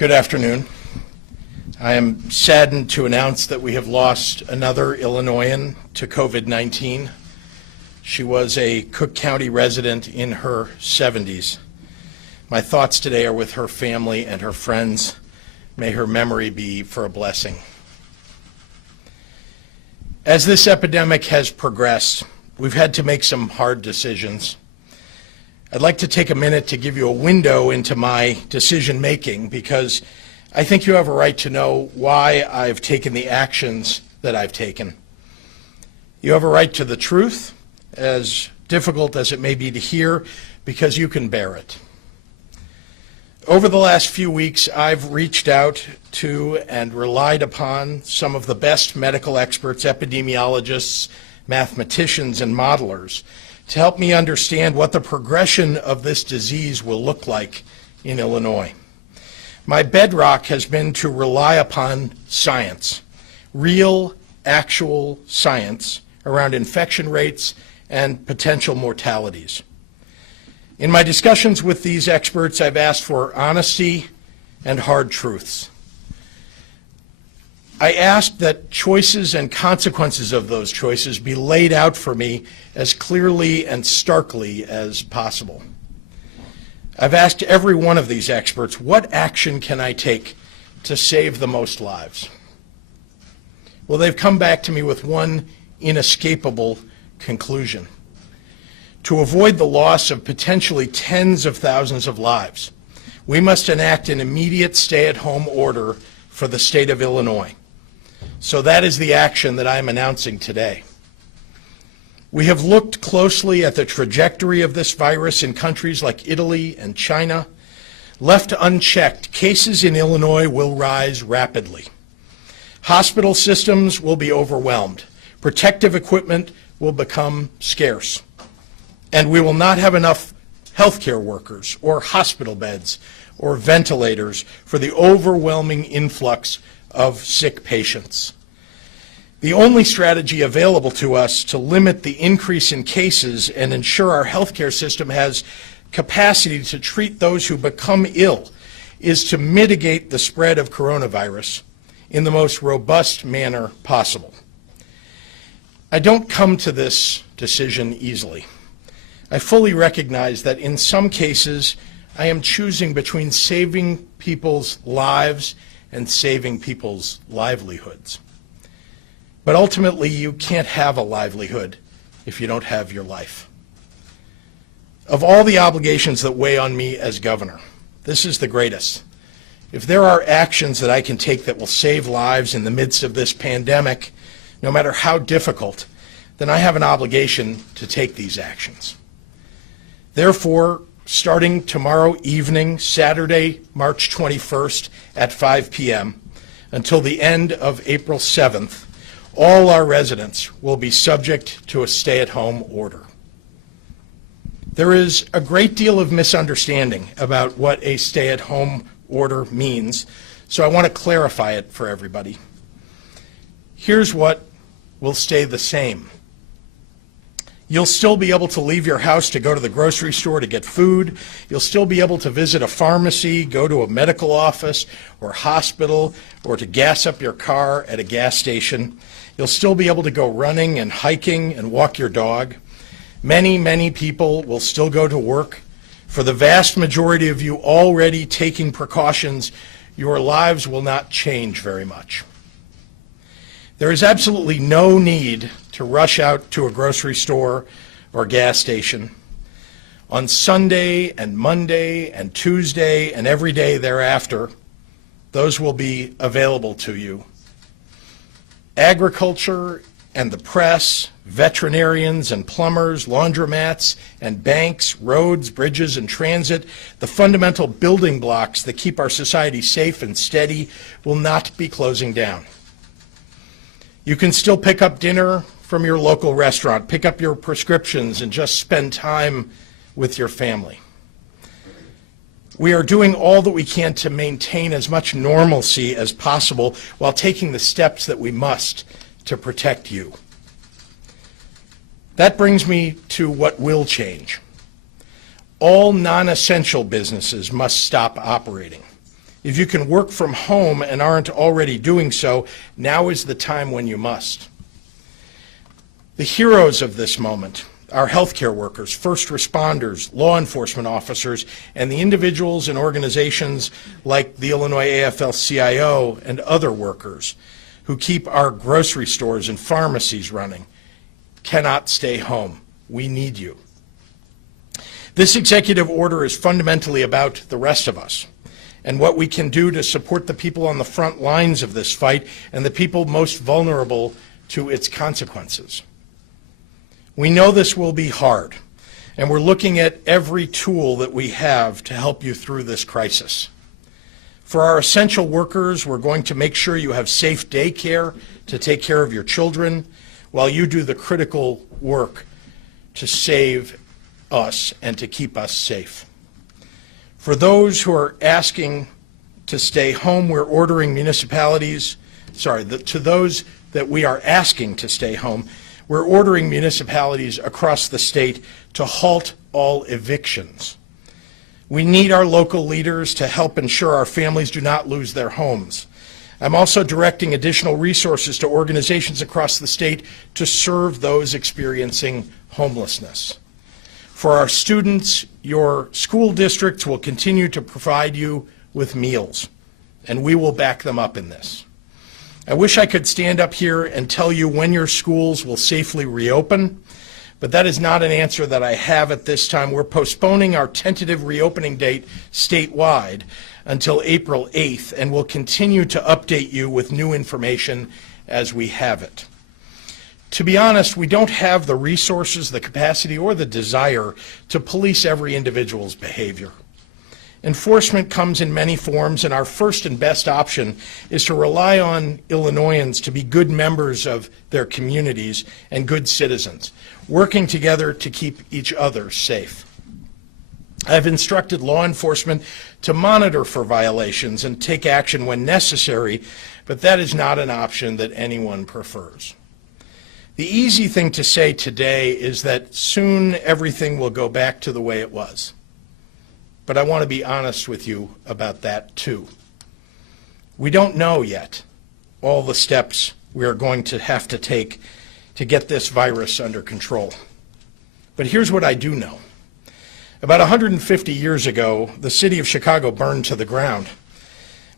Good afternoon. I am saddened to announce that we have lost another Illinoisan to COVID-19. She was a Cook County resident in her 70s. My thoughts today are with her family and her friends. May her memory be for a blessing. As this epidemic has progressed, we've had to make some hard decisions. I'd like to take a minute to give you a window into my decision making because I think you have a right to know why I've taken the actions that I've taken. You have a right to the truth, as difficult as it may be to hear, because you can bear it. Over the last few weeks, I've reached out to and relied upon some of the best medical experts, epidemiologists, mathematicians, and modelers to help me understand what the progression of this disease will look like in Illinois. My bedrock has been to rely upon science, real, actual science around infection rates and potential mortalities. In my discussions with these experts, I've asked for honesty and hard truths. I asked that choices and consequences of those choices be laid out for me as clearly and starkly as possible. I've asked every one of these experts, what action can I take to save the most lives? Well, they've come back to me with one inescapable conclusion. To avoid the loss of potentially tens of thousands of lives, we must enact an immediate stay-at-home order for the state of Illinois. So that is the action that I'm announcing today. We have looked closely at the trajectory of this virus in countries like Italy and China. Left unchecked, cases in Illinois will rise rapidly. Hospital systems will be overwhelmed. Protective equipment will become scarce. And we will not have enough healthcare workers or hospital beds or ventilators for the overwhelming influx of sick patients. The only strategy available to us to limit the increase in cases and ensure our healthcare system has capacity to treat those who become ill is to mitigate the spread of coronavirus in the most robust manner possible. I don't come to this decision easily. I fully recognize that in some cases I am choosing between saving people's lives and saving people's livelihoods. But ultimately, you can't have a livelihood if you don't have your life. Of all the obligations that weigh on me as governor, this is the greatest. If there are actions that I can take that will save lives in the midst of this pandemic, no matter how difficult, then I have an obligation to take these actions. Therefore, starting tomorrow evening, Saturday, March 21st at 5 p.m., until the end of April 7th, all our residents will be subject to a stay-at-home order. There is a great deal of misunderstanding about what a stay-at-home order means, so I want to clarify it for everybody. Here's what will stay the same. You'll still be able to leave your house to go to the grocery store to get food. You'll still be able to visit a pharmacy, go to a medical office or hospital, or to gas up your car at a gas station. You'll still be able to go running and hiking and walk your dog. Many, many people will still go to work. For the vast majority of you already taking precautions, your lives will not change very much. There is absolutely no need to rush out to a grocery store or gas station. On Sunday and Monday and Tuesday and every day thereafter, those will be available to you. Agriculture and the press, veterinarians and plumbers, laundromats and banks, roads, bridges, and transit, the fundamental building blocks that keep our society safe and steady, will not be closing down. You can still pick up dinner from your local restaurant, pick up your prescriptions, and just spend time with your family. We are doing all that we can to maintain as much normalcy as possible while taking the steps that we must to protect you. That brings me to what will change. All non-essential businesses must stop operating. If you can work from home and aren't already doing so, now is the time when you must. The heroes of this moment are healthcare workers, first responders, law enforcement officers, and the individuals and organizations like the Illinois AFL-CIO and other workers who keep our grocery stores and pharmacies running. Cannot stay home. We need you. This executive order is fundamentally about the rest of us and what we can do to support the people on the front lines of this fight and the people most vulnerable to its consequences. We know this will be hard, and we're looking at every tool that we have to help you through this crisis. For our essential workers, we're going to make sure you have safe daycare to take care of your children while you do the critical work to save us and to keep us safe. For those who are asking to stay home, we're ordering municipalities, to those that we are asking to stay home, we're ordering municipalities across the state to halt all evictions. We need our local leaders to help ensure our families do not lose their homes. I'm also directing additional resources to organizations across the state to serve those experiencing homelessness. For our students, your school districts will continue to provide you with meals, and we will back them up in this. I wish I could stand up here and tell you when your schools will safely reopen, but that is not an answer that I have at this time. We're postponing our tentative reopening date statewide until April 8th, and we'll continue to update you with new information as we have it. To be honest, we don't have the resources, the capacity, or the desire to police every individual's behavior. Enforcement comes in many forms, and our first and best option is to rely on Illinoisans to be good members of their communities and good citizens, working together to keep each other safe. I've instructed law enforcement to monitor for violations and take action when necessary, but that is not an option that anyone prefers. The easy thing to say today is that soon everything will go back to the way it was. But I want to be honest with you about that too. We don't know yet all the steps we are going to have to take to get this virus under control. But here's what I do know. About 150 years ago, the city of Chicago burned to the ground.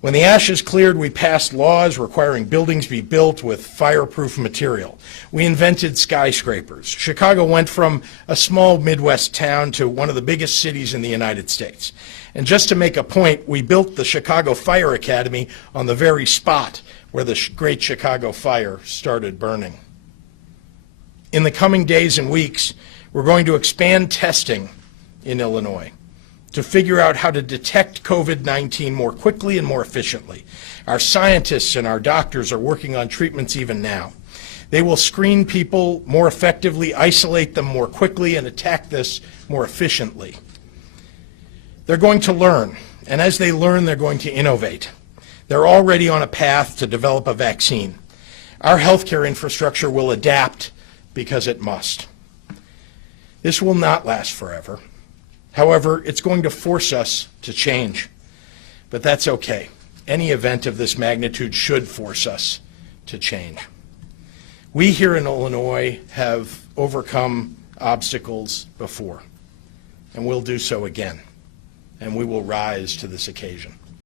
When the ashes cleared, we passed laws requiring buildings be built with fireproof material. We invented skyscrapers. Chicago went from a small Midwest town to one of the biggest cities in the United States. And just to make a point, we built the Chicago Fire Academy on the very spot where the Great Chicago Fire started burning. In the coming days and weeks, we're going to expand testing in Illinois to figure out how to detect COVID-19 more quickly and more efficiently. Our scientists and our doctors are working on treatments even now. They will screen people more effectively, isolate them more quickly, and attack this more efficiently. They're going to learn, and as they learn, they're going to innovate. They're already on a path to develop a vaccine. Our healthcare infrastructure will adapt because it must. This will not last forever. However, it's going to force us to change, but that's okay. Any event of this magnitude should force us to change. We here in Illinois have overcome obstacles before, and we'll do so again, and we will rise to this occasion.